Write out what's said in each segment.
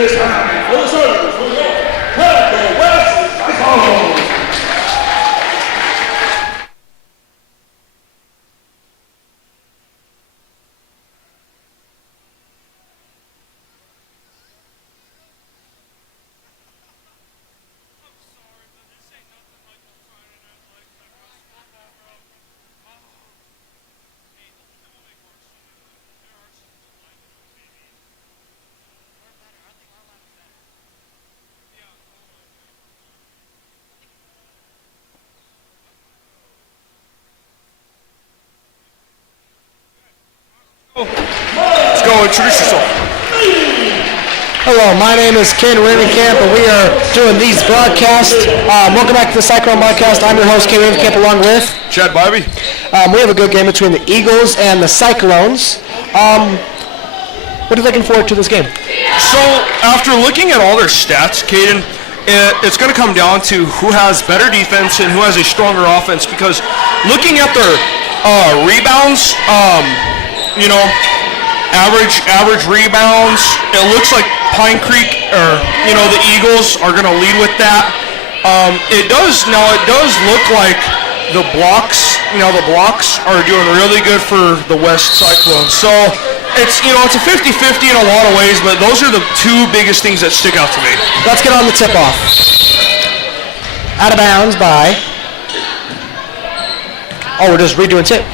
This time, for the starters, we go Pueblo West High School. Let's go, introduce yourself. Hello, my name is Ken Ravenkamp, and we are doing these broadcasts. Welcome back to the Cyclone Podcast. I'm your host, Ken Ravenkamp, along with Chad Bybee. We have a good game between the Eagles and the Cyclones. What are you looking forward to this game? So, after looking at all their stats, Caden, it's going to come down to who has better defense and who has a stronger offense, because looking at their rebounds, average rebounds, it looks like Pine Creek, or the Eagles are going to lead with that. It does look like the blocks are doing really good for the West Cyclones. So it's a 50-50 in a lot of ways, but those are the two biggest things that stick out to me. Let's get on the tip-off. Out of bounds by... Oh, we're just redoing tip.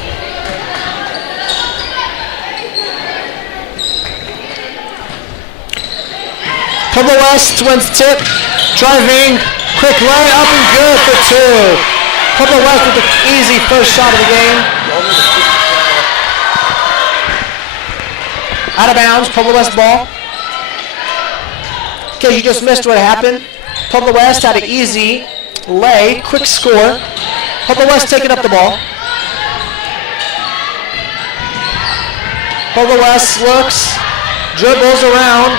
Pueblo West wins tip, driving, quick lay, up and good for two. Pueblo West with the easy first shot of the game. Out of bounds, Pueblo West ball. In case you just missed what happened, Pueblo West had an easy lay, quick score. Pueblo West taking up the ball. Pueblo West looks, dribbles around,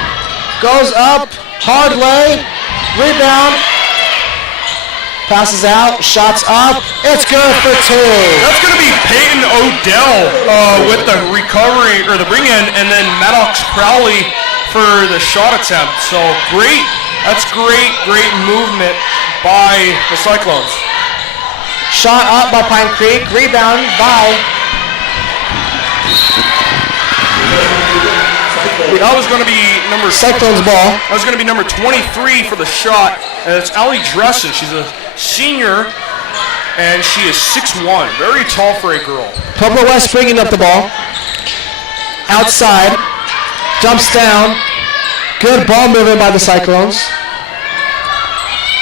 goes up, hard lay, rebound, passes out, shots up, it's good for two. That's going to be Peyton Odell with the recovery, or the bring-in, and then Maddox Crowley for the shot attempt. So that's great movement by the Cyclones. Shot up by Pine Creek, rebound by... That was going to be number Cyclones ball. That was going to be number 23 for the shot. And it's Allie Dressen. She's a senior, and she is 6'1", very tall for a girl. Pueblo West bringing up the ball. Outside, dumps down. Good ball movement by the Cyclones.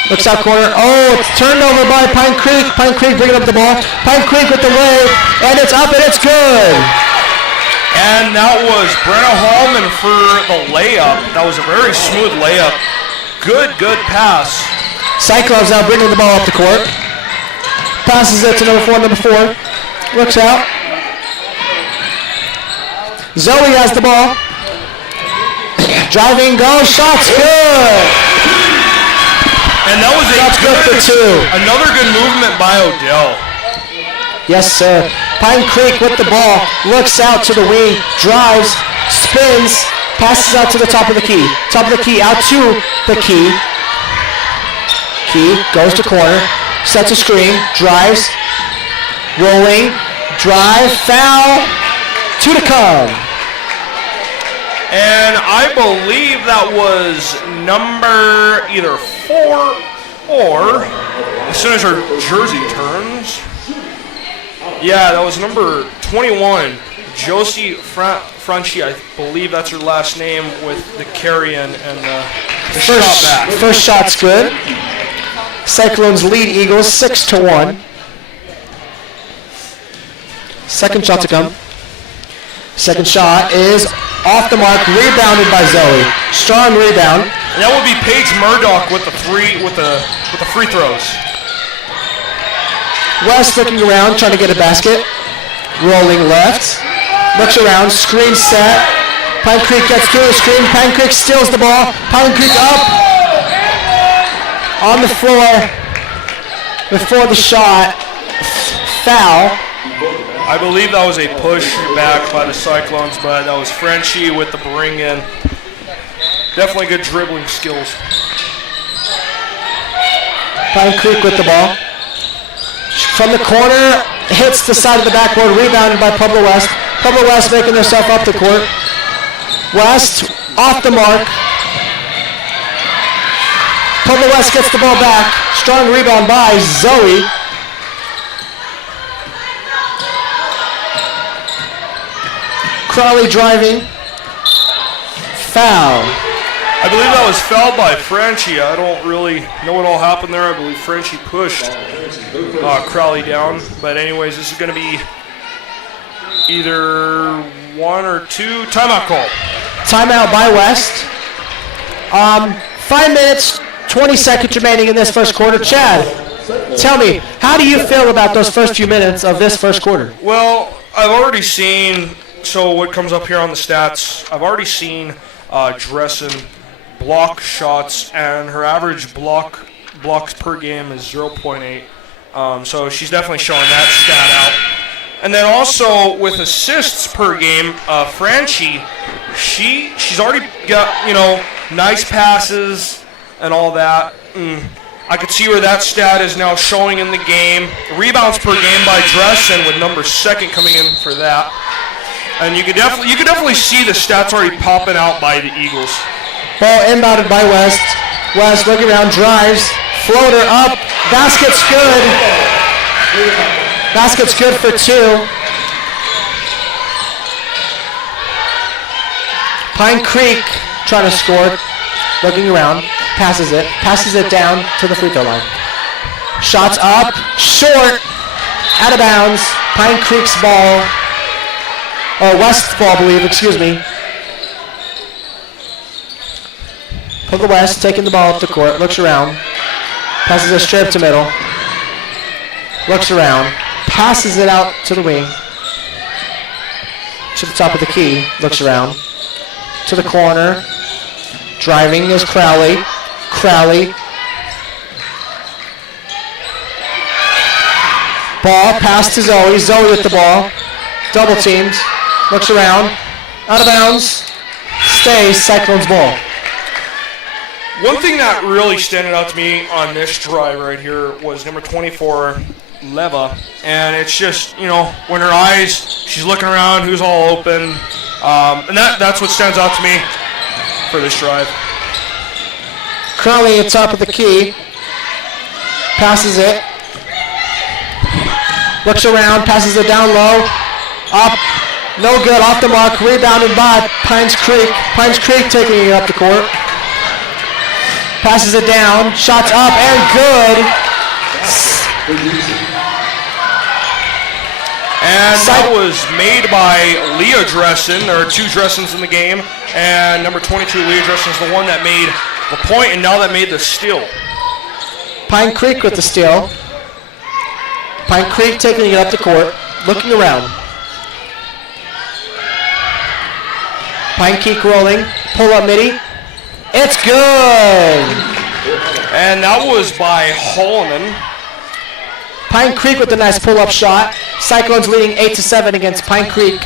Looks out corner. Oh, it's turned over by Pine Creek. Pine Creek bringing up the ball. Pine Creek with the wave, and it's up and it's good. And that was Brenna Hallman for the layup. That was a very smooth layup. Good pass. Cyclones now bringing the ball up the court. Passes it to number 4. Looks out. Zoe has the ball. Driving, goes, shots, good. And that was good for two. Another good movement by Odell. Yes, sir. Pine Creek with the ball, looks out to the wing, drives, spins, passes out to the top of the key. Top of the key, out to the key. Key goes to corner, sets a screen, drives, rolling, drive, foul, 2 to come. And I believe that was number either 4 or, as soon as her jersey turns, yeah, that was number 21, Josie Franchi. I believe that's her last name, with the carry-in and the shot back. First shot's good. Cyclones lead Eagles 6-1. Second shot to come. Second shot is off the mark, rebounded by Zoe. Strong rebound. And that would be Paige Murdoch with the free throws. West looking around, trying to get a basket. Rolling left. Looks around, screen set. Pine Creek gets through the screen. Pine Creek steals the ball. Pine Creek up. On the floor before the shot. Foul. I believe that was a push back by the Cyclones, but that was Frenchie with the bring in. definitely good dribbling skills. Pine Creek with the ball. From the corner, hits the side of the backboard, rebounded by Pueblo West. Pueblo West making themselves up the court. West off the mark. Pueblo West gets the ball back. Strong rebound by Zoe. Crowley driving. Foul. I believe that was fouled by Frenchie. I don't really know what all happened there. I believe Frenchie pushed Crowley down. But anyways, this is going to be either 1 or 2. Timeout call. Timeout by West. 5 minutes, 20 seconds remaining in this first quarter. Chad, tell me, how do you feel about those first few minutes of this first quarter? Well, I've already seen, so what comes up here on the stats, I've already seen Dressen block shots, and her average blocks per game is 0.8. So she's definitely showing that stat out. And then also with assists per game, Franchi, she's already got, nice passes and all that. I could see where that stat is now showing in the game. Rebounds per game by Dressen with number 2 coming in for that. And you could definitely see the stats already popping out by the Eagles. Ball inbounded by West. West looking around, drives, floater up, basket's good. Basket's good for 2. Pine Creek trying to score, looking around, passes it down to the free throw line. Shots up, short, out of bounds. Pine Creek's ball, or West's ball, I believe, excuse me. Pueblo West taking the ball up the court, looks around, passes it straight up to middle, looks around, passes it out to the wing, to the top of the key, looks around, to the corner, driving is Crowley, ball, pass to Zoe, Zoe with the ball, double teamed, looks around, out of bounds, stays, Cyclones ball. One thing that really standing out to me on this drive right here was number 24, Leva. And it's just, when her eyes, she's looking around, who's all open. And that's what stands out to me for this drive. Crowley at top of the key. Passes it. Looks around, passes it down low. Up. No good, off the mark. Rebounded by Pines Creek. Pines Creek taking it up the court. Passes it down, shots up and good. And that was made by Leah Dressen. There are 2 Dressens in the game. And number 22, Leah Dressen, is the one that made the point and now that made the steal. Pine Creek with the steal. Pine Creek taking it up the court, looking around. Pine Creek rolling, pull up midi. It's good! And that was by Holloman. Pine Creek with a nice pull-up shot. Cyclones leading 8-7 against Pine Creek.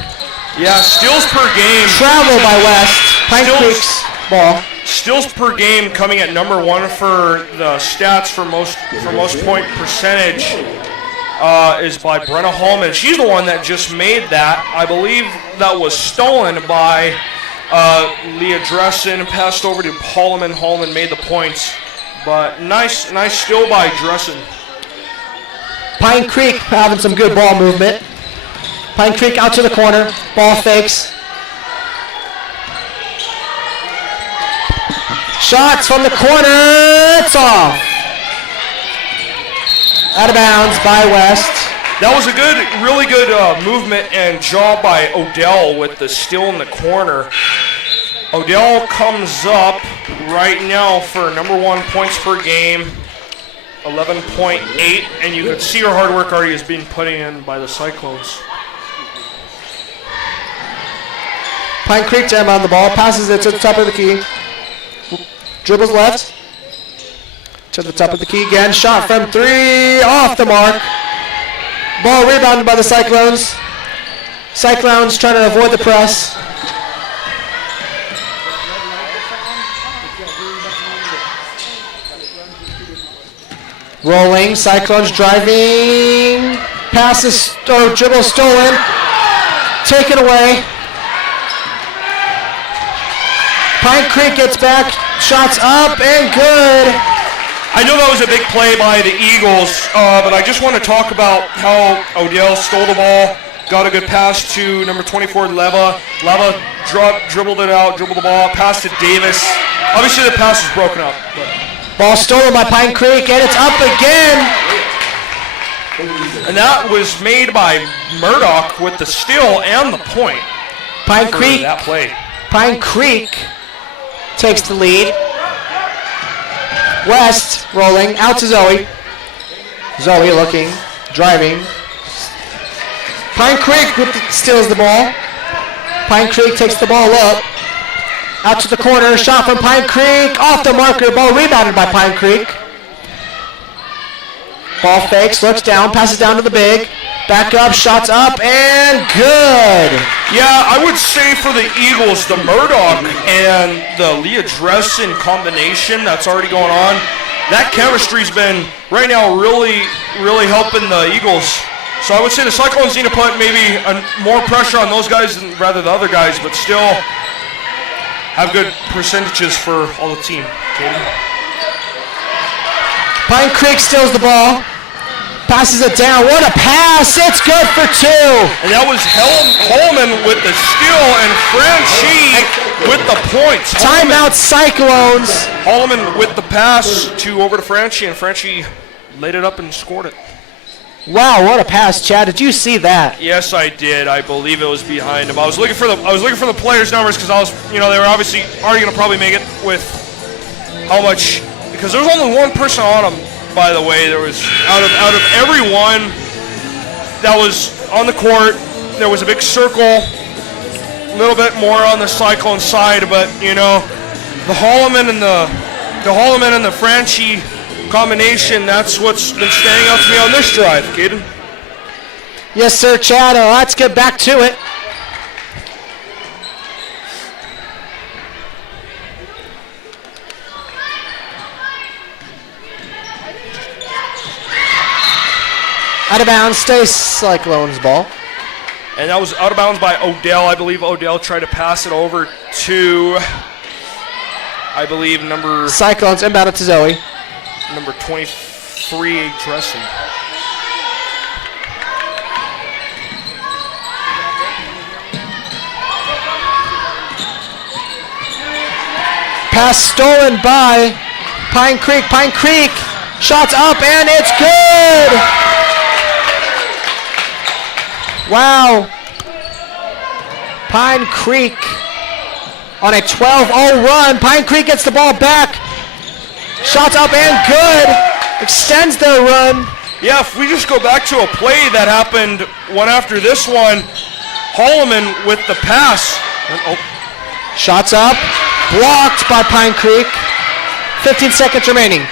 Yeah, steals per game. Travel by West. Pine Creek's ball. Steals per game coming at number 1 for the stats for most point percentage is by Brenna Holman. She's the one that just made that. I believe that was stolen by Leah Dressen, passed over to Holloman. Holloman made the points, but nice steal by Dressen. Pine Creek having some good ball movement. Pine Creek out to the corner, ball fakes. Shots from the corner, it's off. Out of bounds by West. That was a really good movement and job by Odell with the steal in the corner. Odell comes up right now for number 1 points per game, 11.8, and you can see her hard work already is being put in by the Cyclones. Pine Creek to on the ball, passes it to the top of the key. Dribbles left. To the top of the key again, shot from 3, off the mark. Ball rebounded by the Cyclones. Cyclones trying to avoid the press. Rolling, Cyclones driving. Passes or dribble stolen. Taken away. Pine Creek gets back. Shots up and good. I know that was a big play by the Eagles, but I just want to talk about how Odell stole the ball, got a good pass to number 24, Leva. Leva dribbled it out, dribbled the ball, passed to Davis. Obviously the pass was broken up. Ball stolen by Pine Creek, and it's up again. And that was made by Murdoch with the steal and the point. Pine Creek. That play. Pine Creek takes the lead. West rolling out to Zoe. Zoe looking, driving. Pine Creek steals the ball. Pine Creek takes the ball up. Out to the corner, shot from Pine Creek. Off the marker, ball rebounded by Pine Creek. Ball fakes, looks down, passes down to the big. Back up, shots up, and good. Yeah, I would say for the Eagles, the Murdoch and the Leah Dressen combination that's already going on, that chemistry's been, right now, really, really helping the Eagles. So I would say the Cyclones need to put maybe more pressure on those guys than rather the other guys, but still have good percentages for all the team. Katie? Pine Creek steals the ball. Passes it down. What a pass. It's good for 2. And that was Holman with the steal and Franchi with the points. Timeout Cyclones. Holman with the pass over to Franchi, and Franchi laid it up and scored it. Wow, what a pass, Chad. Did you see that? Yes, I did. I believe it was behind him. I was looking for the players' numbers because they were obviously already going to probably make it with how much, because there was only one person on him. By the way, there was out of everyone that was on the court, there was a big circle, a little bit more on the Cyclone side, but the Holloman and the Franchi combination, that's what's been standing out to me on this drive, Caden. Yes, sir, Chad. Let's get back to it. Out of bounds, stays Cyclones ball. And that was out of bounds by Odell. I believe Odell tried to pass it over to, I believe, Cyclones inbound to Zoe. Number 23, Dressen. Pass stolen by Pine Creek. Pine Creek shots up, and it's good. Wow. Pine Creek on a 12-0 run. Pine Creek gets the ball back. Shots up and good. Extends their run. Yeah, if we just go back to a play that happened one after this one, Holloman with the pass. Shots up. Blocked by Pine Creek. 15 seconds remaining.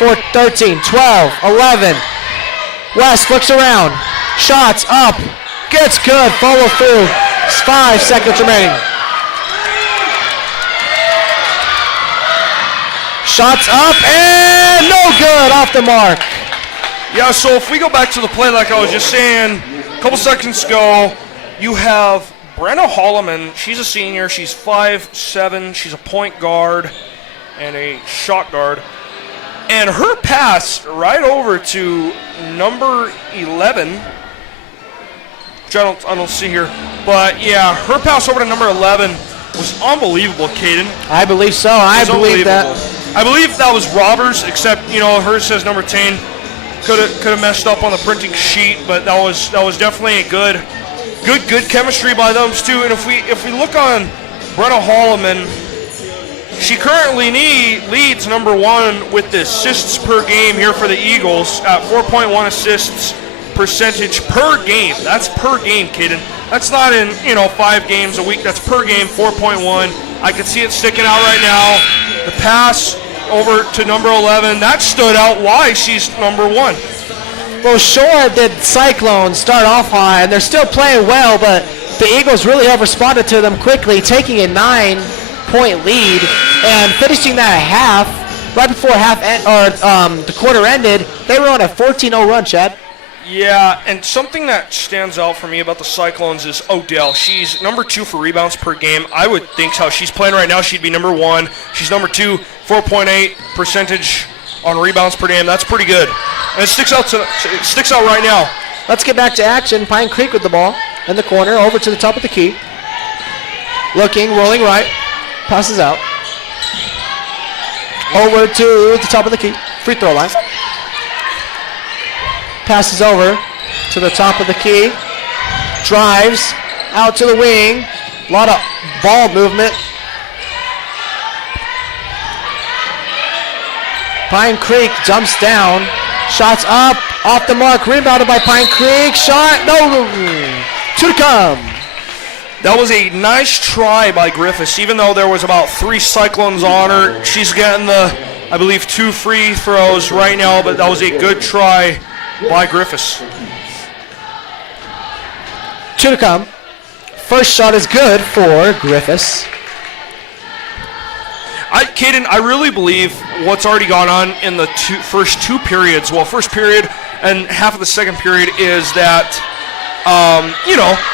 13, 12, 11. West looks around. Shots up. Gets good. Follow through. 5 seconds remaining. Shots up and no good. Off the mark. Yeah, so if we go back to the play like I was just saying a couple seconds ago, you have Brenna Holloman. She's a senior. She's 5'7". She's a point guard and a shot guard. And her pass right over to number 11, which I don't see here. But yeah, her pass over to number 11 was unbelievable, Caden. I believe so. I believe that. I believe that was Roberts, except hers says number 10. Could have messed up on the printing sheet, but that was definitely a good chemistry by those two. And if we look on Brenna Holloman, she currently leads number 1 with the assists per game here for the Eagles at 4.1 assists percentage per game. That's per game, Caden. That's not in 5 games a week. That's per game, 4.1. I can see it sticking out right now. The pass over to number 11, that stood out why she's number 1. Well, sure did Cyclones start off high, and they're still playing well, but the Eagles really have responded to them quickly, taking a 9-point lead and finishing that half right before the quarter ended, they were on a 14-0 run, Chad. Yeah, and something that stands out for me about the Cyclones is Odell. She's number 2 for rebounds per game. I would think how she's playing right now, she'd be number 1. She's number 2, 4.8 percentage on rebounds per game. That's pretty good. And it sticks out right now. Let's get back to action. Pine Creek with the ball in the corner, over to the top of the key. Looking, rolling right, passes out. Over to the top of the key, free throw line. Passes over to the top of the key. Drives out to the wing. A lot of ball movement. Pine Creek jumps down. Shots up, off the mark, rebounded by Pine Creek. Shot, no, 2 to come. That was a nice try by Griffiths, even though there was about 3 Cyclones on her. She's getting I believe, 2 free throws right now, but that was a good try by Griffiths. 2 to come. First shot is good for Griffiths. Caden, I really believe what's already gone on in the first 2 periods, well, first period and half of the second period, is that,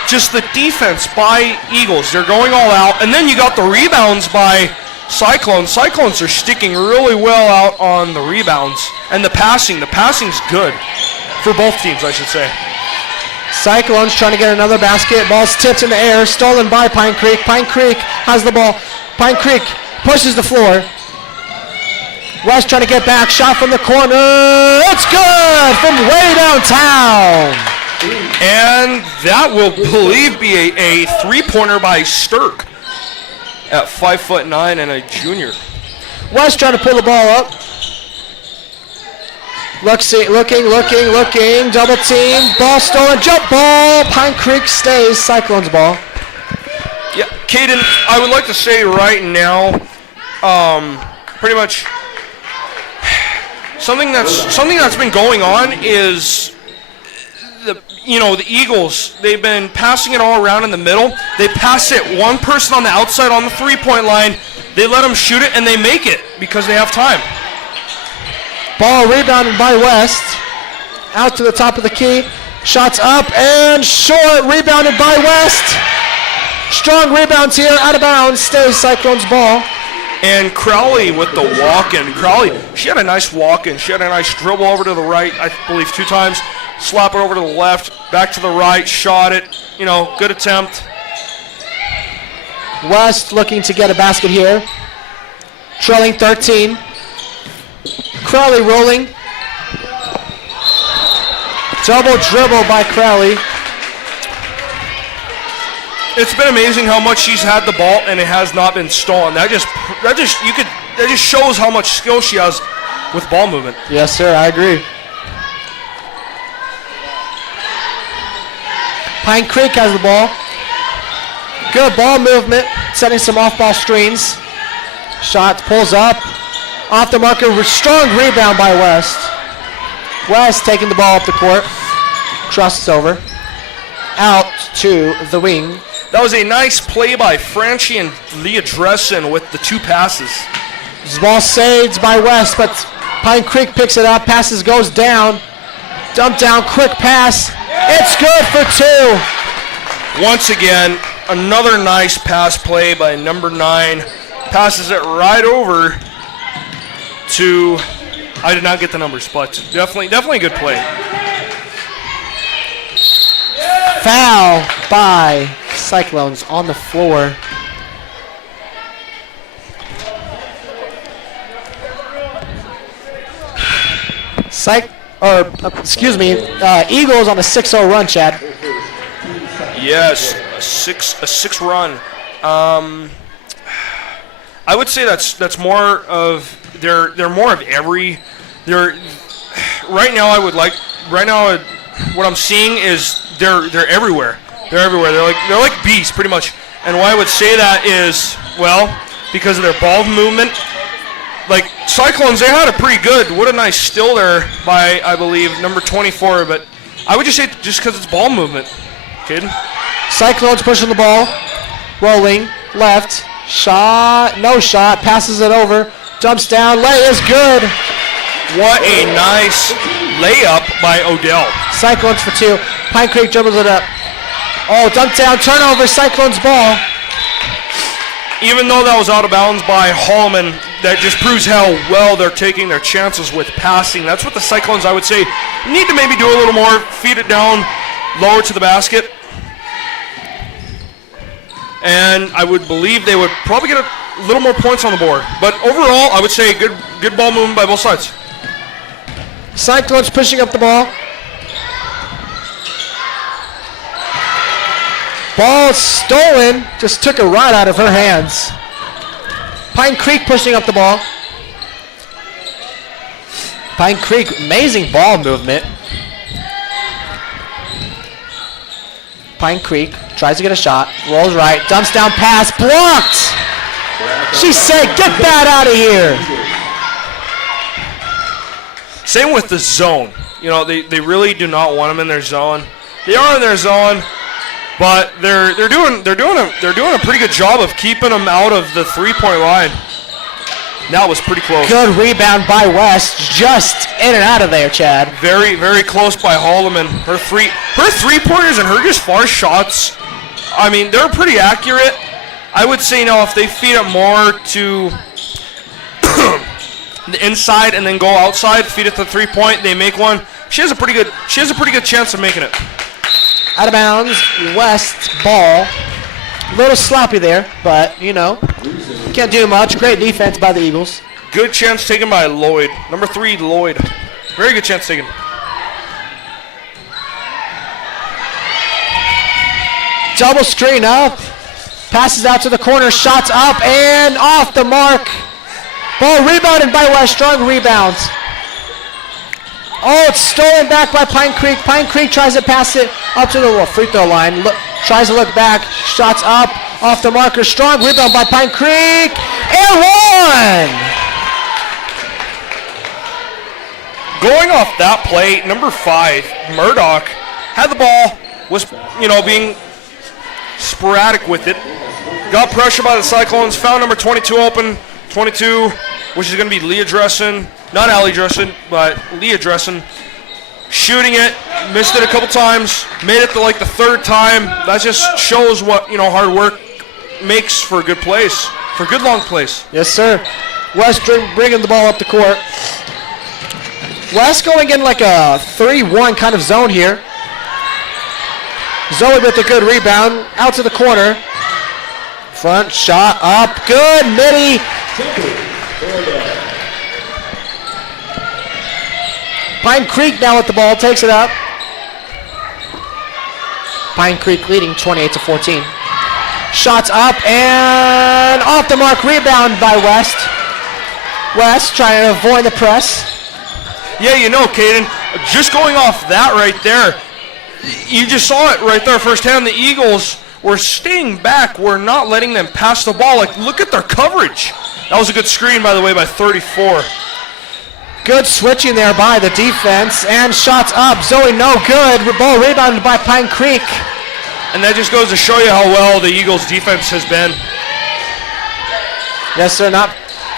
just the defense by Eagles. They're going all out. And then you got the rebounds by Cyclones. Cyclones are sticking really well out on the rebounds. And the passing. The passing's good for both teams, I should say. Cyclones trying to get another basket. Ball's tipped in the air, stolen by Pine Creek. Pine Creek has the ball. Pine Creek pushes the floor. West trying to get back. Shot from the corner. It's good from way downtown. And that will be a three-pointer by Stirk at 5'9" and a junior. West trying to pull the ball up. Looking. Double team. Ball stolen. Jump ball. Pine Creek stays. Cyclones ball. Yeah, Caden, I would like to say right now, pretty much something that's been going on is the Eagles. They've been passing it all around in the middle. They pass it one person on the outside on the three-point line. They let them shoot it and they make it because they have time. Ball rebounded by West. Out to the top of the key. Shots up and short. Rebounded by West. Strong rebounds here. Out of bounds. Stays Cyclones ball. And Crowley with the walk-in. Crowley, she had a nice walk-in. She had a nice dribble over to the right, I believe 2 times. Slap it over to the left. Back to the right. Shot it. Good attempt. West looking to get a basket here. Trailing 13. Crowley rolling. Double dribble by Crowley. It's been amazing how much she's had the ball and it has not been stolen. That just shows how much skill she has with ball movement. Yes, sir, I agree. Pine Creek has the ball. Good ball movement, setting some off-ball screens. Shot pulls up. Off the marker, strong rebound by West. West taking the ball up the court. Crosses over. Out to the wing. That was a nice play by Franchi and Leah Dressen with the 2 passes. This ball saved by West, but Pine Creek picks it up. Passes goes down. Dump down, quick pass. It's good for 2. Once again, another nice pass play by number 9. Passes it right over to, I did not get the numbers, but definitely a good play. Foul by Cyclones on the floor. Eagles on a 6-0 run, Chad. Yes, a 6 run. I would say that's more of they're more of every. What I'm seeing is they're everywhere. They're everywhere. They're like beasts, pretty much. And why I would say that is, well, because of their ball movement. Like Cyclones, they had a pretty good. What a nice steal there by, I believe, number 24. But I would just say just because it's ball movement, kid. Cyclones pushing the ball, rolling left. Shot, no shot. Passes it over. Jumps down, lay is good. What a nice layup by Odell. Cyclones for 2. Pine Creek dribbles it up. Oh, dunk down, turnover, Cyclones ball. Even though that was out of bounds by Hallman, that just proves how well they're taking their chances with passing. That's what the Cyclones, I would say, need to maybe do a little more. Feed it down lower to the basket. And I would believe they would probably get a little more points on the board. But overall, I would say good ball movement by both sides. Cyclones pushing up the ball. Ball stolen, just took it right out of her hands. Pine Creek pushing up the ball. Pine Creek, amazing ball movement. Pine Creek tries to get a shot, rolls right, dumps down, pass, blocked. She said, get that out of here. Same with the zone. You know, they really do not want them in their zone. They are in their zone, but they're doing a pretty good job of keeping them out of the 3-point line. That was pretty close. Good rebound by West, just in and out of there, Chad. Very, very close by Holloman. Her three-pointers and her just far shots, I mean, they're pretty accurate. I would say now if they feed it more to the inside and then go outside, feed it to 3-point, they make one. She has a pretty good chance of making it. Out of bounds, West ball. A little sloppy there, but you know, can't do much. Great defense by the Eagles. Good chance taken by Lloyd. Number 3, Lloyd. Very good chance taken. Double screen up. Passes out to the corner. Shots up and off the mark. Ball rebounded by West. Strong rebounds. Oh, it's stolen back by Pine Creek. Pine Creek tries to pass it up to the free throw line. Tries to look back. Shots up. Off the marker. Strong rebound by Pine Creek. And one! Going off that play, number 5, Murdoch, had the ball, was, you know, being sporadic with it. Got pressure by the Cyclones, found number 22 open. 22, which is going to be Leah Dressen. Not Allie Dressen, but Leah Dressen. Shooting it, missed it a couple times, made it to like the 3rd time. That just shows what, you know, hard work makes for good plays, for good long plays. Yes, sir. West bringing the ball up the court. West going in like a 3-1 kind of zone here. Zoe with a good rebound, out to the corner. Front shot up, good, Mitty. Pine Creek now with the ball, takes it up. Pine Creek leading 28-14. Shots up and off the mark, rebound by West. West trying to avoid the press. Yeah, you know, Caden, just going off that right there, you just saw it right there firsthand. The Eagles were staying back. We're not letting them pass the ball. Like, look at their coverage. That was a good screen, by the way, by 34. Good switching there by the defense, and shots up. Zoe no good. Ball rebounded by Pine Creek. And that just goes to show you how well the Eagles' defense has been. Yes, sir. Not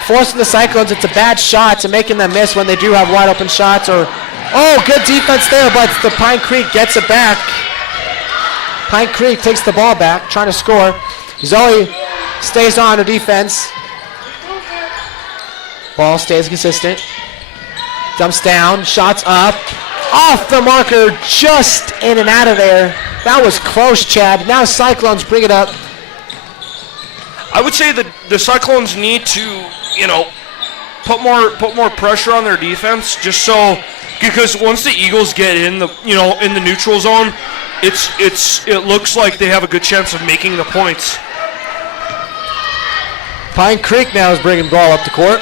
forcing the Cyclones into bad shots and making them miss when they do have wide open shots. Oh, good defense there, but the Pine Creek gets it back. Pine Creek takes the ball back, trying to score. Zoe stays on her defense. Ball stays consistent. Dumps down, shots up. Off the marker, just in and out of there. That was close, Chad. Now Cyclones bring it up. I would say that the Cyclones need to, you know, put more pressure on their defense, just so, because once the Eagles get in the, you know, in the neutral zone, it looks like they have a good chance of making the points. Pine Creek now is bringing the ball up the court.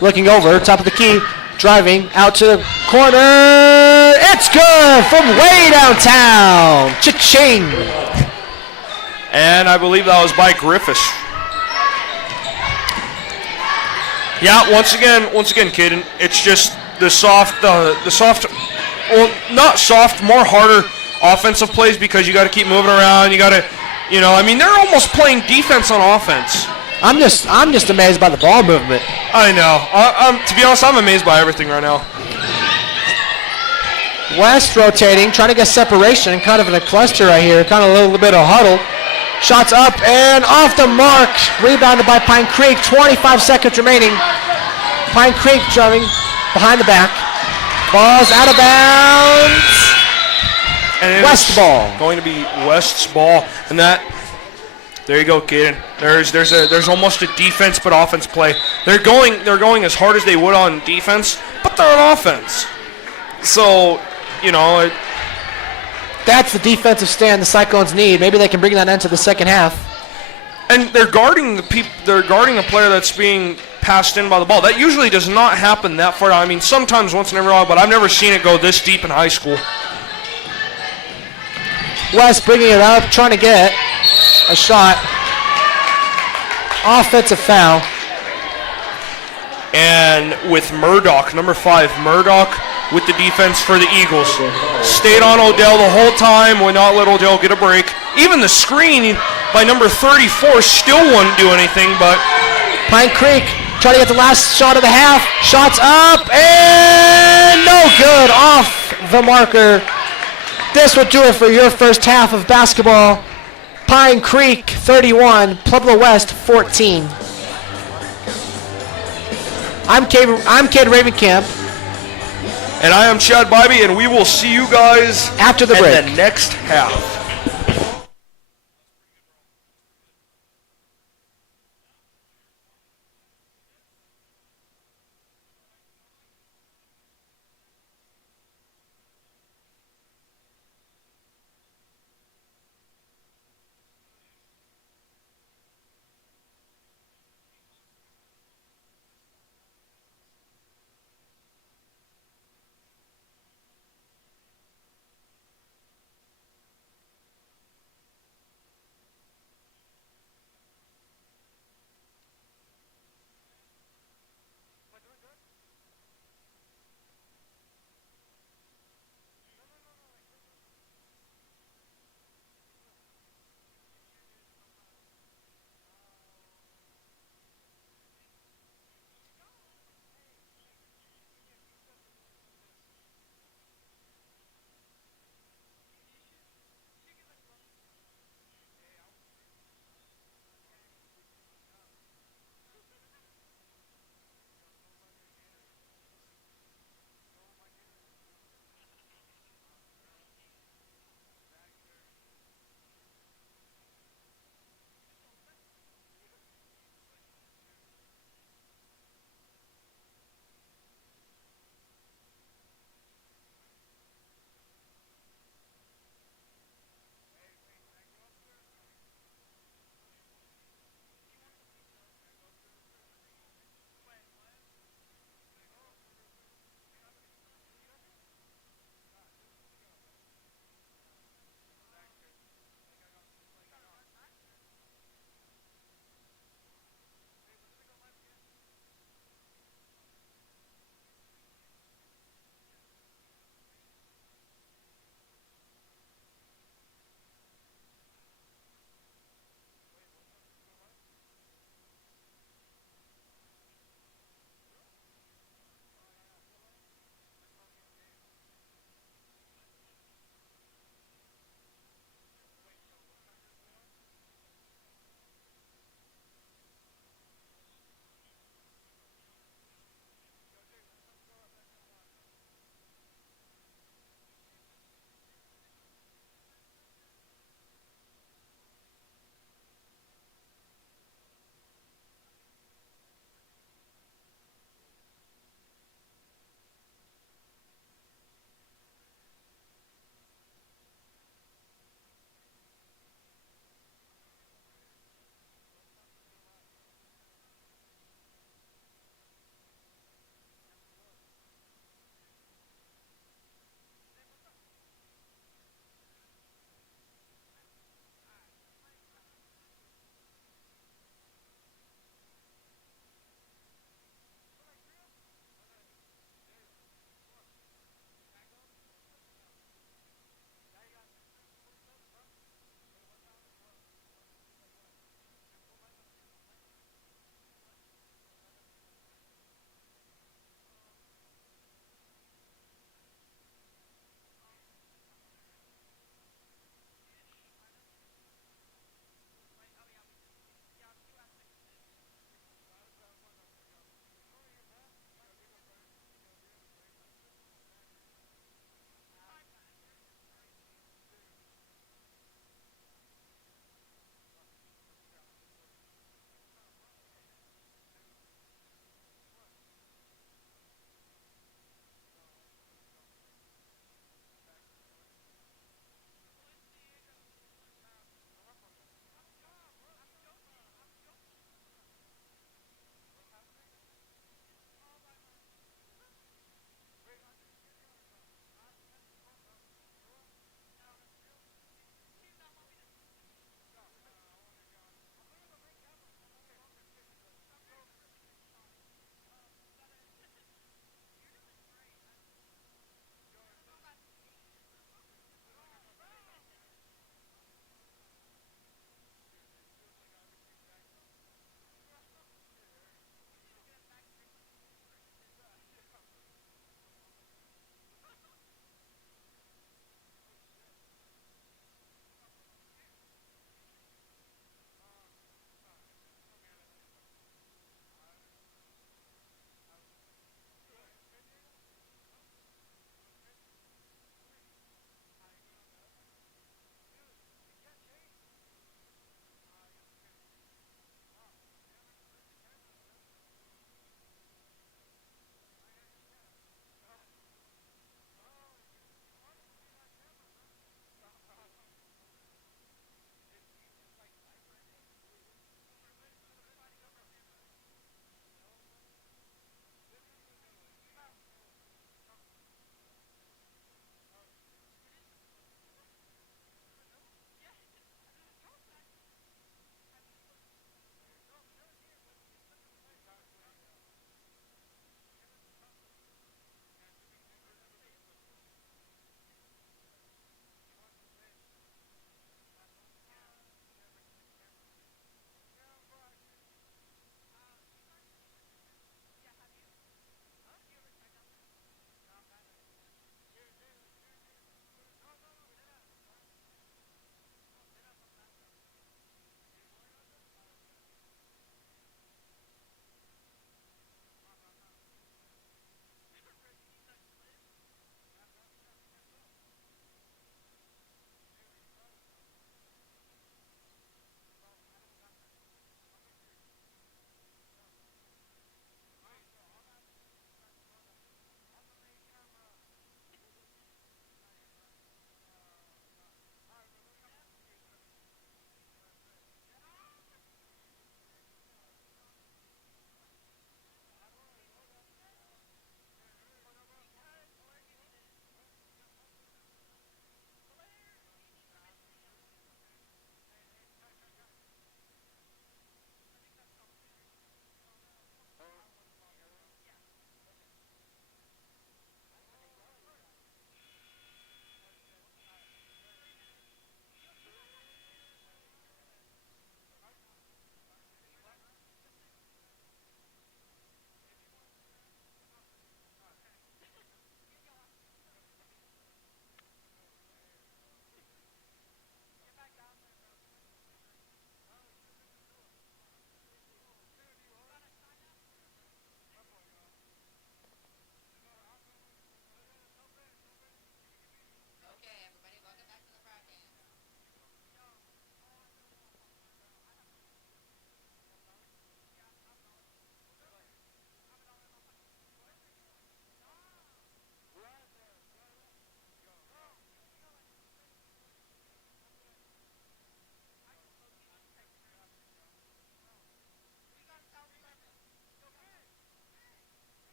Looking over, top of the key, driving out to the corner. It's good from way downtown. Cha-ching. And I believe that was by Griffiths. Yeah, once again, Caden, it's just the soft, well, not soft, more harder offensive plays, because you got to keep moving around. You got to, you know, I mean, they're almost playing defense on offense. I'm just amazed by the ball movement. I know. To be honest, I'm amazed by everything right now. West rotating, trying to get separation, kind of in a cluster right here, kind of a little bit of huddle. Shots up and off the mark. Rebounded by Pine Creek. 25 seconds remaining. Pine Creek driving behind the back. Ball's out of bounds. And West ball. Going to be West's ball, and that. There you go, Caden. There's almost a defense but offense play. They're going as hard as they would on defense, but they're on offense. So, that's the defensive stand the Cyclones need. Maybe they can bring that into the second half. And they're guarding the player that's being passed in by the ball. That usually does not happen that far. I mean, sometimes once in a while, but I've never seen it go this deep in high school. West bringing it up, trying to get a shot. Offensive foul. And with Murdoch, number 5, Murdoch with the defense for the Eagles. Stayed on Odell the whole time, would not let Odell get a break. Even the screen by number 34 still wouldn't do anything, but Pine Creek trying to get the last shot of the half. Shots up and no good, off the marker. This will do it for your first half of basketball. Pine Creek 31, Pueblo West 14. I'm Cade Ravenkamp. And I am Chad Bybee, and we will see you guys after the break. In the next half.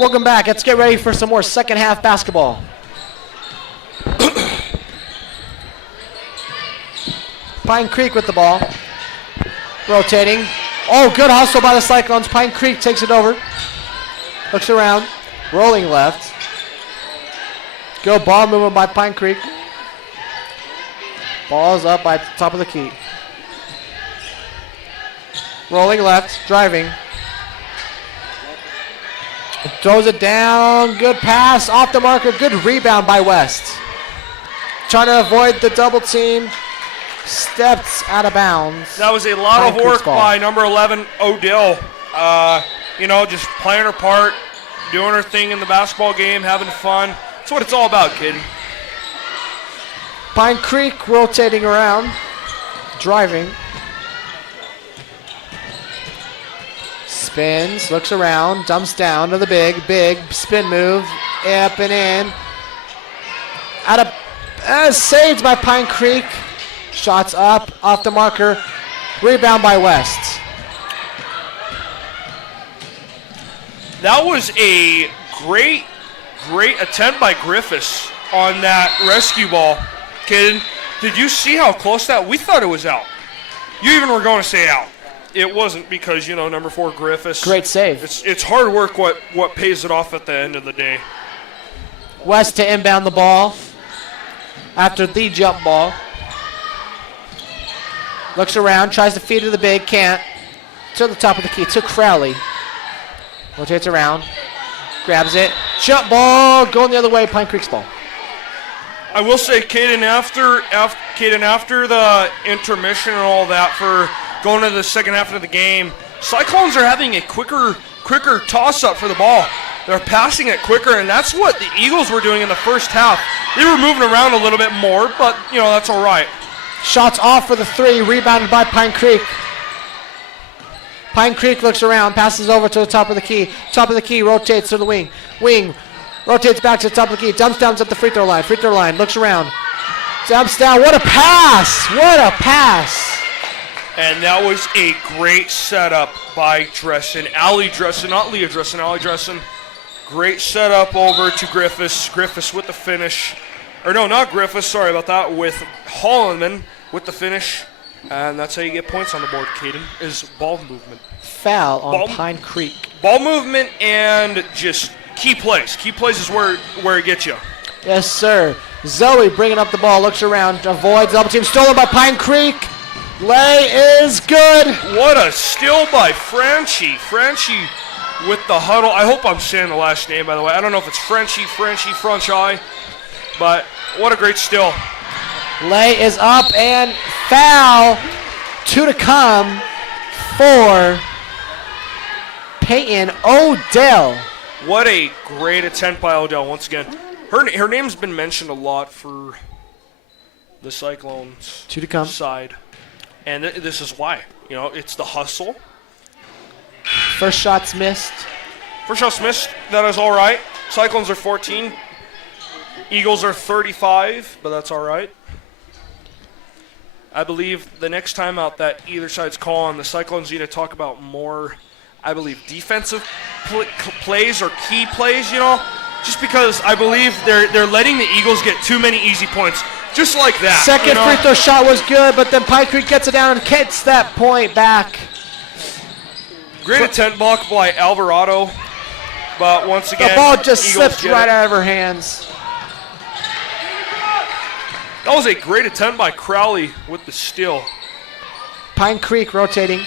Welcome back. Let's get ready for some more second half basketball. Pine Creek with the ball. Rotating. Oh, good hustle by the Cyclones. Pine Creek takes it over. Looks around. Rolling left. Good ball movement by Pine Creek. Ball's up by the top of the key. Rolling left. Driving. Throws it down. Good pass. Off the marker. Good rebound by West. Trying to avoid the double team. Steps out of bounds. That was a lot of work by number 11, Odell. Just playing her part, doing her thing in the basketball game, having fun. That's what it's all about, kid. Pine Creek rotating around, driving. Spins, looks around, dumps down to the big spin move, up and in. Saved by Pine Creek. Shots up, off the marker. Rebound by West. That was a great attempt by Griffiths on that rescue ball. Kid, did you see how close that? We thought it was out. You even were going to say out. It wasn't because, number 4 Griffiths. Great save. It's hard work what pays it off at the end of the day. West to inbound the ball after the jump ball. Looks around, tries to feed to the big, can't. To the top of the key, to Crowley. Rotates around, grabs it. Jump ball, going the other way, Pine Creek's ball. I will say, Caden, after the intermission and all that for going to the second half of the game, Cyclones are having a quicker toss-up for the ball. They're passing it quicker, and that's what the Eagles were doing in the first half. They were moving around a little bit more, but, that's all right. Shots off for the 3, rebounded by Pine Creek. Pine Creek looks around, passes over to the top of the key. Top of the key, rotates to the wing. Wing, rotates back to the top of the key. Dumps down at the free throw line. Looks around. Dumps down. What a pass! And that was a great setup by Dressen. Allie Dressen, not Leah Dressen, Allie Dressen. Great setup over to Griffiths. Griffiths with the finish. Or no, not Griffiths, sorry about that, with Holloman with the finish. And that's how you get points on the board, Caden, is ball movement. Foul on Pine Creek. Ball movement and just key plays. Key plays is where it gets you. Yes, sir. Zoe bringing up the ball, looks around, avoids double team, stolen by Pine Creek. Lay is good. What a steal by Franchi. Franchi with the huddle. I hope I'm saying the last name, by the way. I don't know if it's Franchi, but what a great steal. Lay is up and foul. 2 to come for Peyton Odell. What a great attempt by Odell once again. Her name's been mentioned a lot for the Cyclones 2 to come side. And this is why. It's the hustle. First shot's missed. That is all right. Cyclones are 14. Eagles are 35, but that's all right. I believe the next time out that either side's calling, the Cyclones need to talk about more, I believe, defensive plays or key plays, just because I believe they're letting the Eagles get too many easy points, just like that. Second free throw shot was good, but then Pine Creek gets it down and gets that point back. Great attempt block by Alvarado, but once again, the ball just Eagles slipped right out of her hands. That was a great attempt by Crowley with the steal. Pine Creek rotating.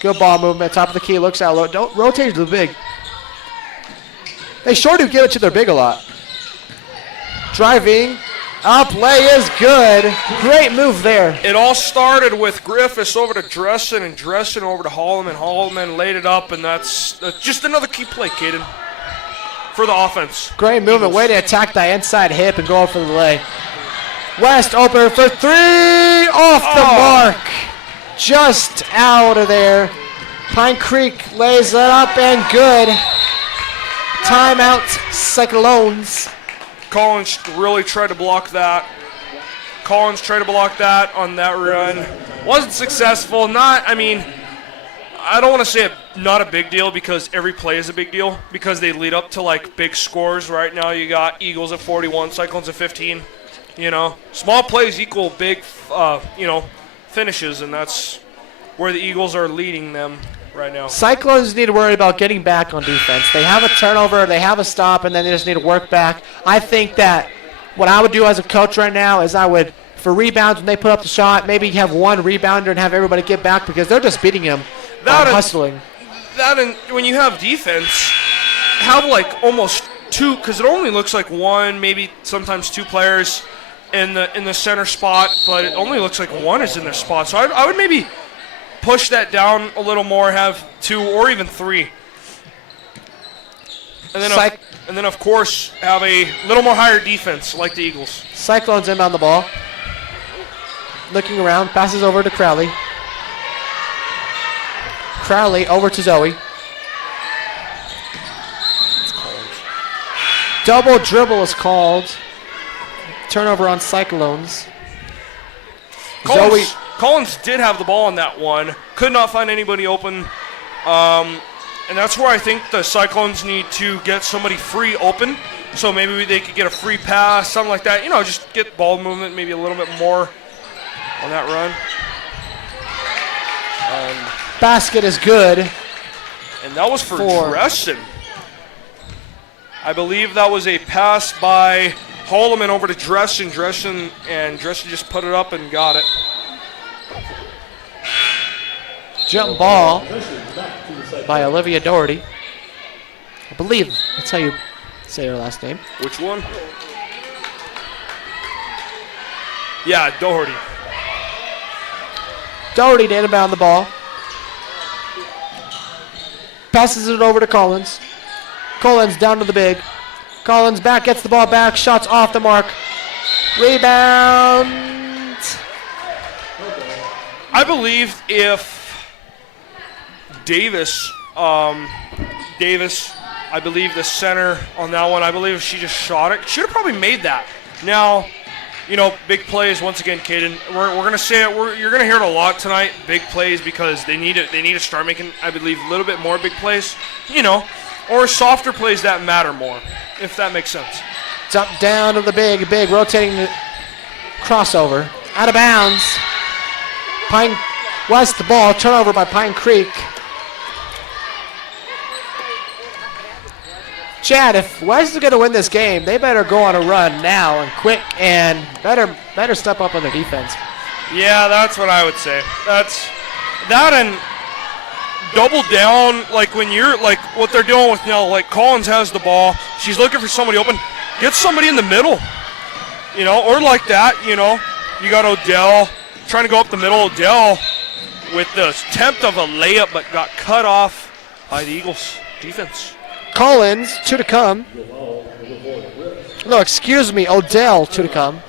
Good ball movement. Top of the key. Looks out. Don't rotate to the big. They sure do give it to their big a lot. Driving. Up. Lay is good. Great move there. It all started with Griffiths over to Dressen and Dressen over to Holloman. Holloman laid it up, and that's just another key play, Caden, for the offense. Great movement. Way to attack that inside hip and go for the lay. West open for 3, off the mark. Just out of there. Pine Creek lays it up and good. Timeout, Cyclones. Collins really tried to block that. On that run. Wasn't successful. I don't want to say it not a big deal because every play is a big deal because they lead up to like big scores. Right now you got Eagles at 41, Cyclones at 15. You know, small plays equal big, finishes, and that's where the Eagles are leading them right now. Cyclones need to worry about getting back on defense. They have a turnover, they have a stop, and then they just need to work back. I think that what I would do as a coach right now is I would, for rebounds, when they put up the shot, maybe have one rebounder and have everybody get back because they're just beating them hustling. That and when you have defense, have like almost two, because it only looks like one, maybe sometimes two players in the center spot, but it only looks like one is in their spot. So I would maybe push that down a little more, have two or even three. And then, of course, have a little more higher defense like the Eagles. Cyclones inbound the ball. Looking around, passes over to Crowley. Crowley over to Zoe. Double dribble is called. Turnover on Cyclones. Collins did have the ball on that one. Could not find anybody open. And that's where I think the Cyclones need to get somebody free open. So maybe they could get a free pass, something like that. You know, just get ball movement maybe a little bit more on that run. Basket is good. And that was for Dressen. I believe that was a pass by Holloman over to Dressen. Dressen just put it up and got it. Jump ball by Olivia Doherty. I believe that's how you say her last name. Which one? Yeah, Doherty. Doherty to inbound the ball. Passes it over to Collins. Collins down to the big. Collins back, gets the ball back. Shots off the mark. Rebound. I believe if Davis, I believe the center on that one, I believe if she just shot it, should have probably made that. Now, you know, big plays once again, Caden. We're gonna say it. You're gonna hear it a lot tonight. Big plays because they need to start making, I believe, a little bit more big plays. You know, or softer plays that matter more, if that makes sense. Jump down to the big rotating the crossover, out of bounds. Pine West the ball, turnover by Pine Creek. Chad, if West is going to win this game, they better go on a run now and quick, and better step up on their defense. Yeah, that's what I would say. That's that and double down, like when you're like what they're doing with now. Like Collins has the ball, she's looking for somebody open. Get somebody in the middle, you know, or like that. You know, you got Odell trying to go up the middle. Odell with the attempt of a layup, but got cut off by the Eagles defense. Collins, two to come. No, excuse me, Odell, two to come.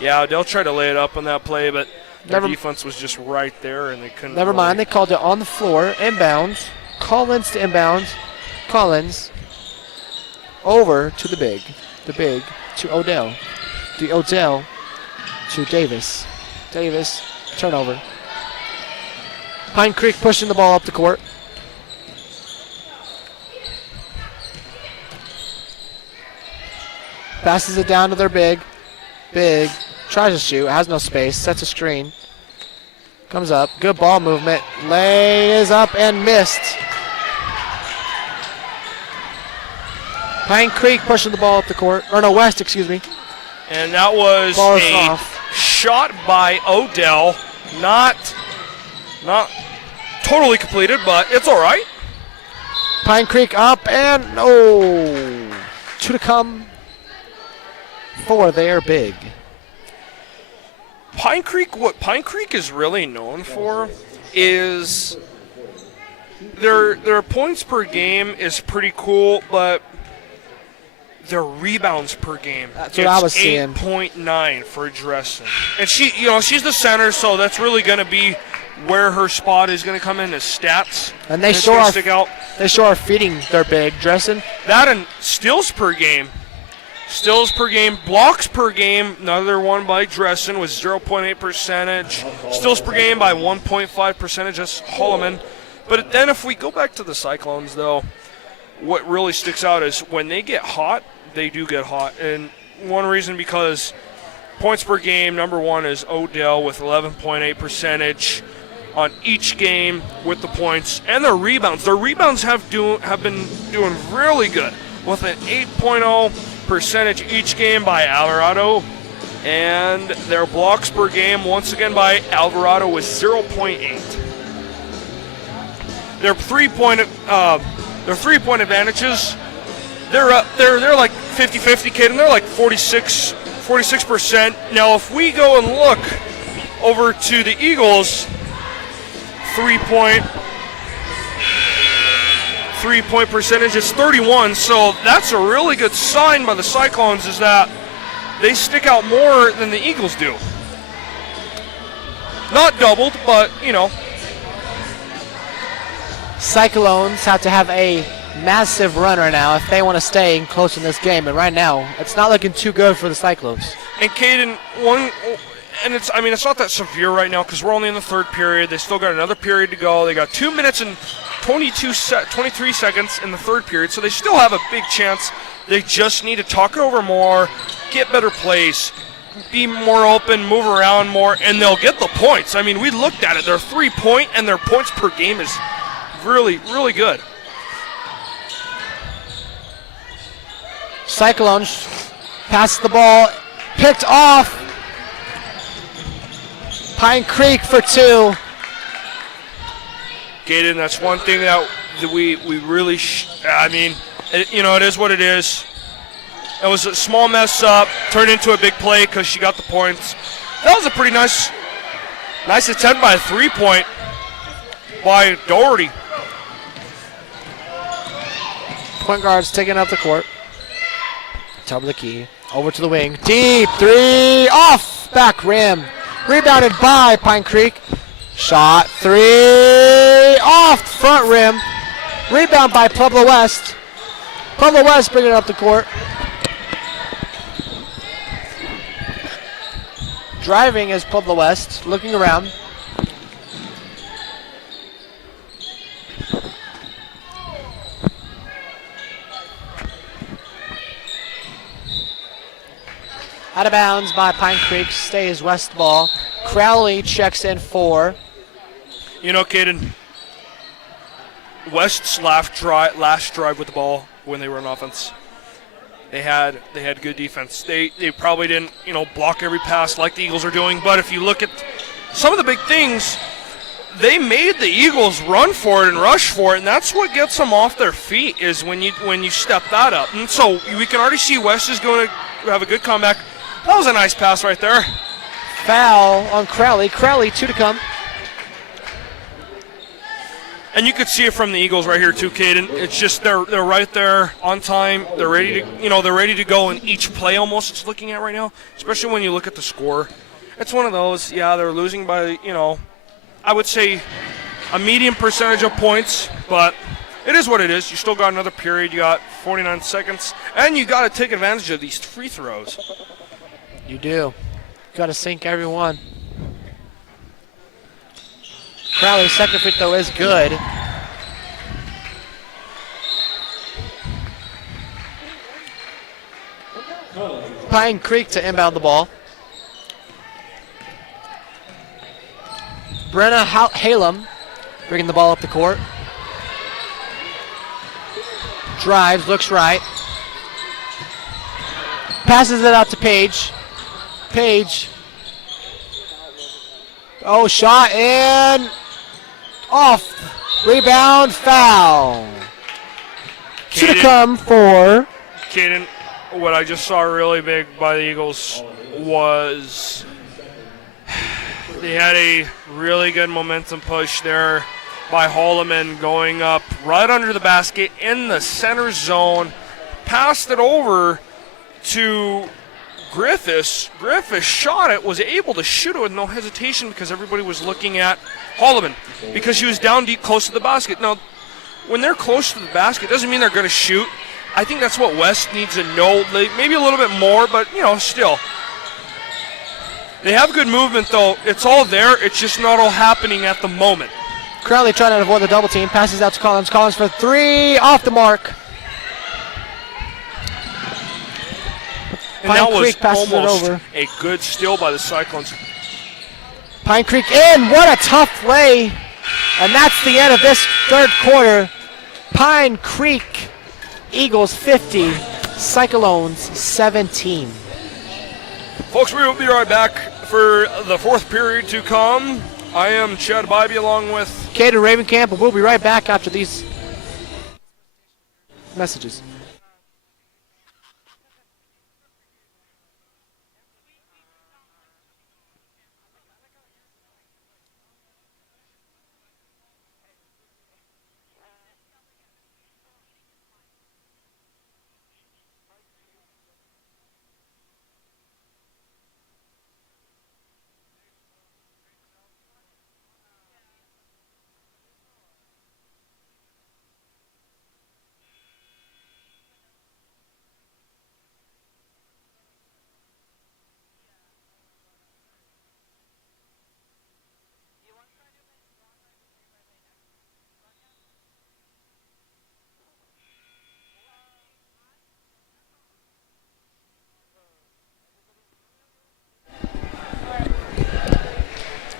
Yeah, Odell tried to lay it up on that play, but their defense was just right there, and they couldn't. Never mind, they called it on the floor, inbounds. Collins to inbounds. Collins over to the big to Odell. The Odell to Davis. Davis, turnover. Pine Creek pushing the ball up the court. Passes it down to their big. Big. Tries to shoot. Has no space. Sets a screen. Comes up. Good ball movement. Lays up and missed. Pine Creek pushing the ball up the court. Or no, West, excuse me. And that was a shot by Odell. Not totally completed, but it's all right. Pine Creek up and two to come for their big. What Pine Creek is really known for is their points per game is pretty cool, but their rebounds per game. That's what I was seeing. 8.9 for Dressen. And she's the center, so that's really going to be where her spot is going to come in as stats. And they sure are feeding their big, Dressen. That and steals per game. Steals per game, blocks per game, another one by Dressen with 0.8 percentage. Steals per game by 1.5 percentage, that's Holloman. But then if we go back to the Cyclones, though, what really sticks out is when they get hot, they do get hot. And one reason because points per game, number one is Odell with 11.8 percentage on each game with the points. And their rebounds. Their rebounds have been doing really good with an 8.0 percentage each game by Alvarado. And their blocks per game, once again by Alvarado, was 0.8. Their three-point advantages, they're like 50-50, kid, and they're like 46%. Now, if we go and look over to the Eagles, three-point percentage is 31. So that's a really good sign by the Cyclones, is that they stick out more than the Eagles do. Not doubled, but, you know. Cyclones have to have a massive run right now if they want to stay close in this game. And right now, it's not looking too good for the Cyclones. And Caden, it's not that severe right now because we're only in the third period. They still got another period to go. They got 2 minutes and 23 seconds in the third period, so they still have a big chance. They just need to talk it over more, get better plays, be more open, move around more, and they'll get the points. I mean, we looked at it. Their 3-point and their points per game is really, really good. Cyclones pass the ball, picked off. Pine Creek for 2. Gaten, that's one thing that we really, it is what it is. It was a small mess up, turned into a big play because she got the points. That was a pretty nice attempt by a 3-point by Doherty. Point guard's taking up the court. Top of the key. Over to the wing. Deep 3. Off. Back rim. Rebounded by Pine Creek. Shot 3. Off front rim. Rebound by Pueblo West. Pueblo West bringing it up the court. Driving is Pueblo West. Looking around. Out of bounds by Pine Creek, stays West ball. Crowley checks in 4. You know, Caden, West's last drive with the ball when they were on offense, they had good defense. They probably didn't, block every pass like the Eagles are doing, but if you look at some of the big things, they made the Eagles run for it and rush for it, and that's what gets them off their feet is when you step that up. And so we can already see West is going to have a good comeback. That was a nice pass right there. Foul on Crowley. Crowley, 2 to come. And you could see it from the Eagles right here too, Caden. It's just they're right there on time. They're ready to go in each play almost. It's looking at right now, especially when you look at the score. It's one of those. Yeah, they're losing by I would say a medium percentage of points, but it is what it is. You still got another period. You got 49 seconds, and you got to take advantage of these free throws. You do. Got to sink every one. Crowley's second free throw is good. Pine Creek to inbound the ball. Brenna Halem bringing the ball up the court. Drives, looks right. Passes it out to Paige. Paige. Oh, shot and off. Rebound, foul. Should have come for. Caden, what I just saw really big by the Eagles was they had a really good momentum push there by Holloman going up right under the basket in the center zone. Passed it over to Griffiths. Griffiths shot it, was able to shoot it with no hesitation because everybody was looking at Holloman because she was down deep close to the basket. Now, when they're close to the basket, doesn't mean they're going to shoot. I think that's what West needs to know. Maybe a little bit more, but, still. They have good movement, though. It's all there. It's just not all happening at the moment. Crowley trying to avoid the double team. Passes out to Collins. Collins for three. Off the mark. And that was passes almost it over. a good steal by the Cyclones. Pine Creek in. What a tough play. And that's the end of this third quarter. Pine Creek Eagles 50, Cyclones 17. Folks, we will be right back for the fourth period to come. I am Chad Bybee along with Caden Ravenkamp, and we'll be right back after these messages.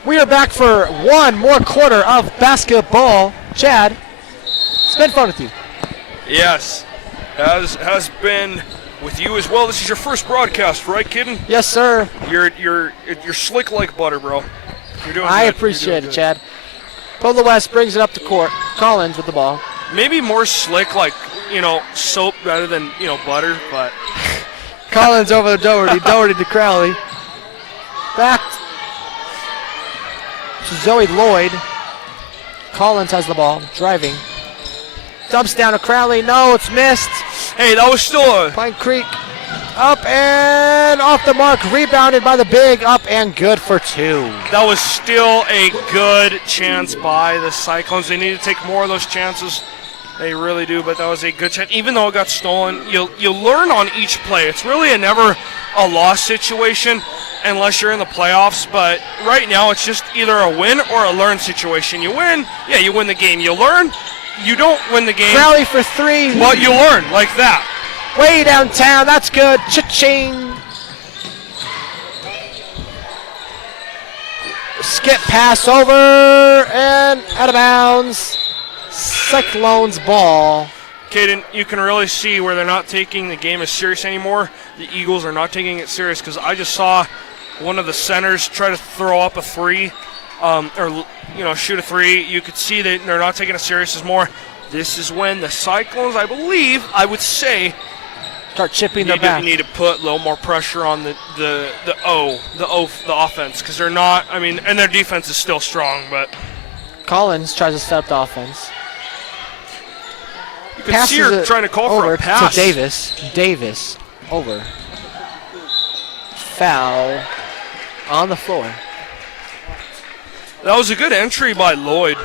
We are back for one more quarter of basketball. Chad, it's been fun with you. Yes, has been with you as well. This is your first broadcast, right, Kidden? Yes, sir. You're slick like butter, bro. You're doing I good. appreciate it, Chad. Pueblo West brings it up the court. Collins with the ball. Maybe more slick, like soap rather than butter, but Collins over to Doherty. Doherty to Crowley. Back to Zoe Lloyd. Collins has the ball, driving. Dumps down to Crowley. No, it's missed. hey, that was still a Pine Creek up and off the mark. Rebounded by the big. Up and good for two. That was still a good chance by the Cyclones. They need to take more of those chances. They really do, but that was a good chance. Even though it got stolen, you learn on each play. It's really never a loss situation unless you're in the playoffs, but right now it's just either a win or a learn situation. You win, yeah, you win the game. You learn, you don't win the game. Crowley for three. But you learn like that. Way downtown, that's good. Cha-ching. Skip pass over and out of bounds. Cyclones ball. Caden, you can really see where they're not taking the game as serious anymore. The Eagles are not taking it serious because I just saw one of the centers try to throw up a three, or shoot a three. You could see that they're not taking it serious as more. This is when the Cyclones, I would say, start chipping their back. You need to put a little more pressure on the offense because they're not. I mean, and their defense is still strong, but Collins tries to step the offense. You can see her trying to call for a pass. To Davis. Davis over. Foul on the floor. That was a good entry by Lloyd.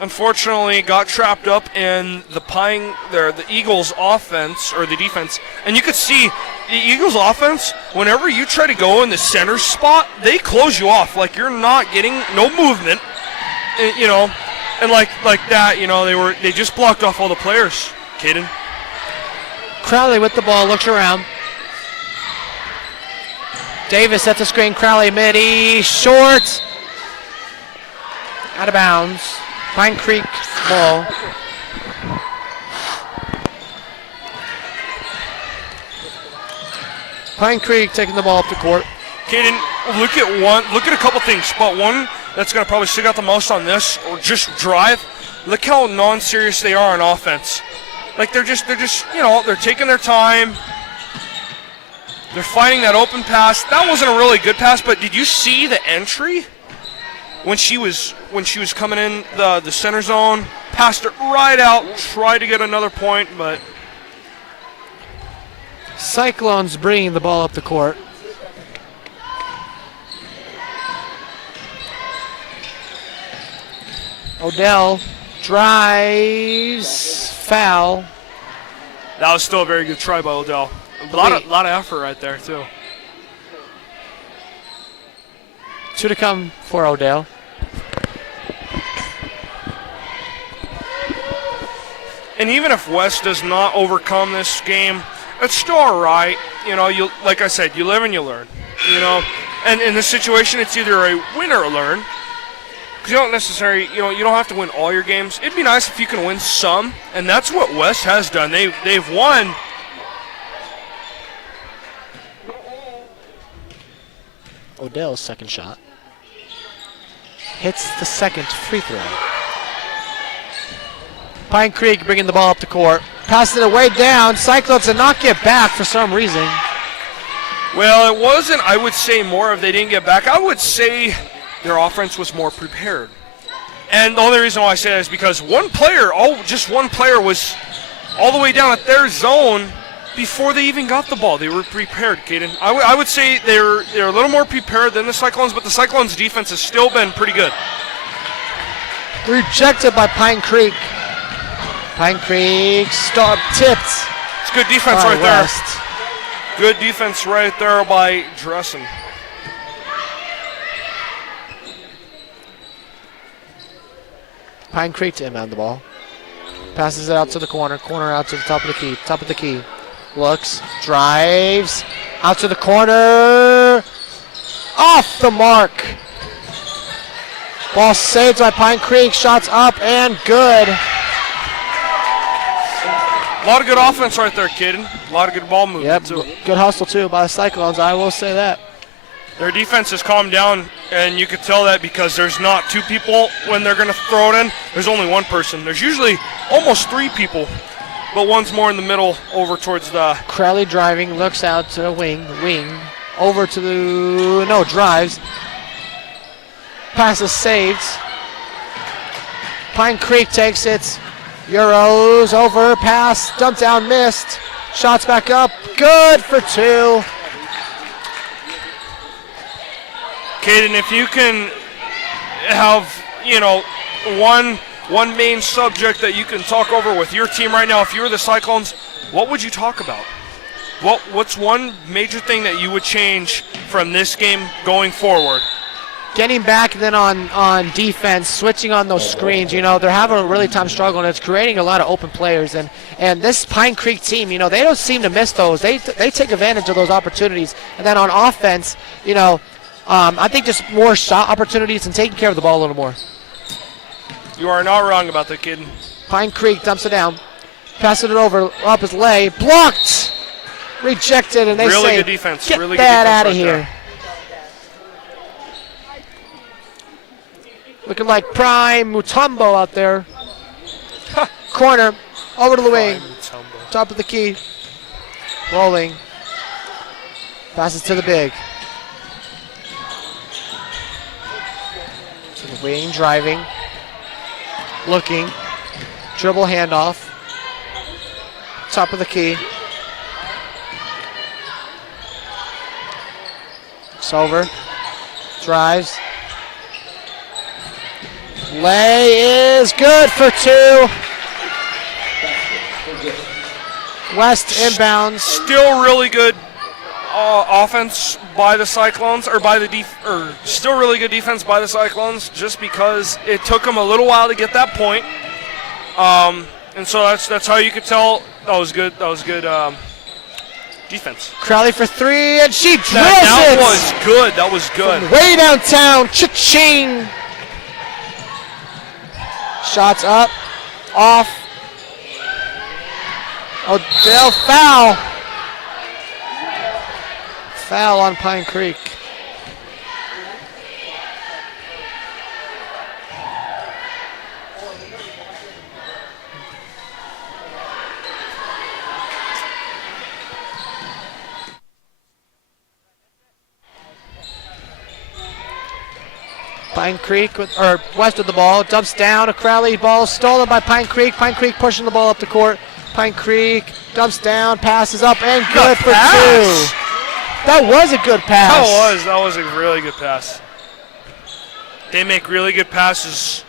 Unfortunately, got trapped up in the Eagles' offense or the defense, and you could see the Eagles' offense. Whenever you try to go in the center spot, they close you off. Like you're not getting no movement, and like that. They just blocked off all the players. Caden. Crowley with the ball, looks around. Davis sets a screen. Crowley midi, short, out of bounds. Pine Creek ball. Pine Creek taking the ball up the court. Caden, look at a couple things. Spot one that's going to probably stick out the most on this, or just drive. Look how non-serious they are on offense. Like they're taking their time. They're finding that open pass. That wasn't a really good pass, but did you see the entry? When she was coming in the center zone, passed it right out, tried to get another point, but Cyclones bringing the ball up the court. Odell drives, foul. That was still a very good try by Odell. A lot of effort right there too. 2 to come for Odell. And even if West does not overcome this game, it's still all right. You know, like I said, you live and you learn. You know, and in this situation, it's either a win or a learn. Because you don't necessarily, you don't have to win all your games. It'd be nice if you can win some, and that's what West has done. They've won. Odell's second shot hits the second free throw. Pine Creek bringing the ball up the court. Passes it way down. Cyclones did not get back for some reason. Well, it wasn't, I would say, more of they didn't get back. I would say their offense was more prepared. And the only reason why I say that is because just one player was all the way down at their zone before they even got the ball. They were prepared, Caden. I would say they're a little more prepared than the Cyclones, but the Cyclones' defense has still been pretty good. Rejected by Pine Creek. Pine Creek tipped. It's good defense right West. there. Good defense right there by Dressen. Pine Creek to inbound the ball. Passes it out to the corner. Corner out to the top of the key. Top of the key. Looks. Drives. Out to the corner. Off the mark. Ball saved by Pine Creek. Shots up and good. A lot of good offense right there, Caden. A lot of good ball movement, too. Good hustle, too, by the Cyclones. I will say that. Their defense has calmed down, and you could tell that because there's not two people when they're going to throw it in. There's only one person. There's usually almost three people, but one's more in the middle over towards the... Crowley driving, looks out to the wing, over to the... drives. Pass is saved. Pine Creek takes it. Euros over, pass, dump down, missed. Shots back up, good for two. Caden, if you can have, one main subject that you can talk over with your team right now, if you were the Cyclones, what would you talk about? What's one major thing that you would change from this game going forward? Getting back then on defense, switching on those screens, they're having a really tough struggle, and it's creating a lot of open players. And this Pine Creek team, they don't seem to miss those. They take advantage of those opportunities. And then on offense, I think just more shot opportunities and taking care of the ball a little more. You are not wrong about that, kid. Pine Creek dumps it down. Passes it over, up his lay. Blocked! Rejected, and they really say, good defense. get really that good defense out of right here. There. Looking like prime Mutombo out there. Corner, over to the wing. Top of the key. Rolling. Passes to the big. To the wing, driving. Looking. Dribble handoff. Top of the key. It's over. Drives. Lay is good for two. West inbounds. Still really good offense by the Cyclones, or still really good defense by the Cyclones, just because it took them a little while to get that point. And so that's how you could tell that was good. That was good defense. Crowley for three, and she drills that it. Was good. That was good. From way downtown, cha-ching. Shots up, off. Odell foul. Foul on Pine Creek. Pine Creek West with the ball, dumps down, a Crowley ball stolen by Pine Creek. Pine Creek pushing the ball up the court. Pine Creek dumps down, passes up, and good for two. That was a good pass. That was a really good pass. They make really good passes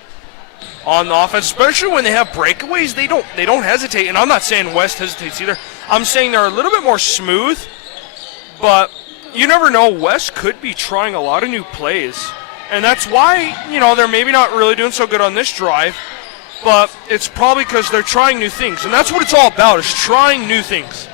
on the offense, especially when they have breakaways. They don't hesitate, and I'm not saying West hesitates either. I'm saying they're a little bit more smooth, but you never know. West could be trying a lot of new plays. And that's why, they're maybe not really doing so good on this drive. but it's probably because they're trying new things, and that's what it's all about, is trying new things.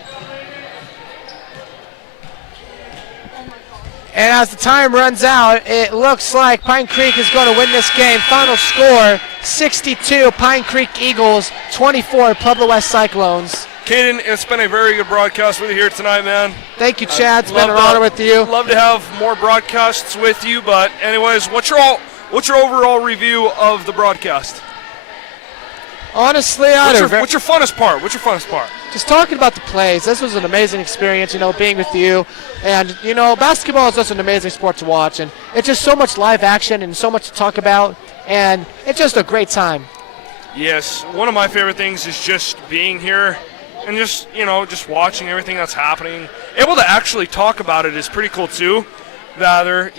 And as the time runs out, it looks like Pine Creek is going to win this game. Final score, 62 Pine Creek Eagles, 24 Pueblo West Cyclones. Caden, it's been a very good broadcast with you here tonight, man. Thank you, Chad. It's been an honor with you. Love to have more broadcasts with you, but anyways, what's your overall review of the broadcast? Honestly, what's your funnest part? What's your funnest part? Just talking about the plays. This was an amazing experience, being with you. And, basketball is just an amazing sport to watch. And it's just so much live action and so much to talk about. And it's just a great time. Yes, one of my favorite things is just being here and just watching everything that's happening. Able to actually talk about it is pretty cool too. Rather,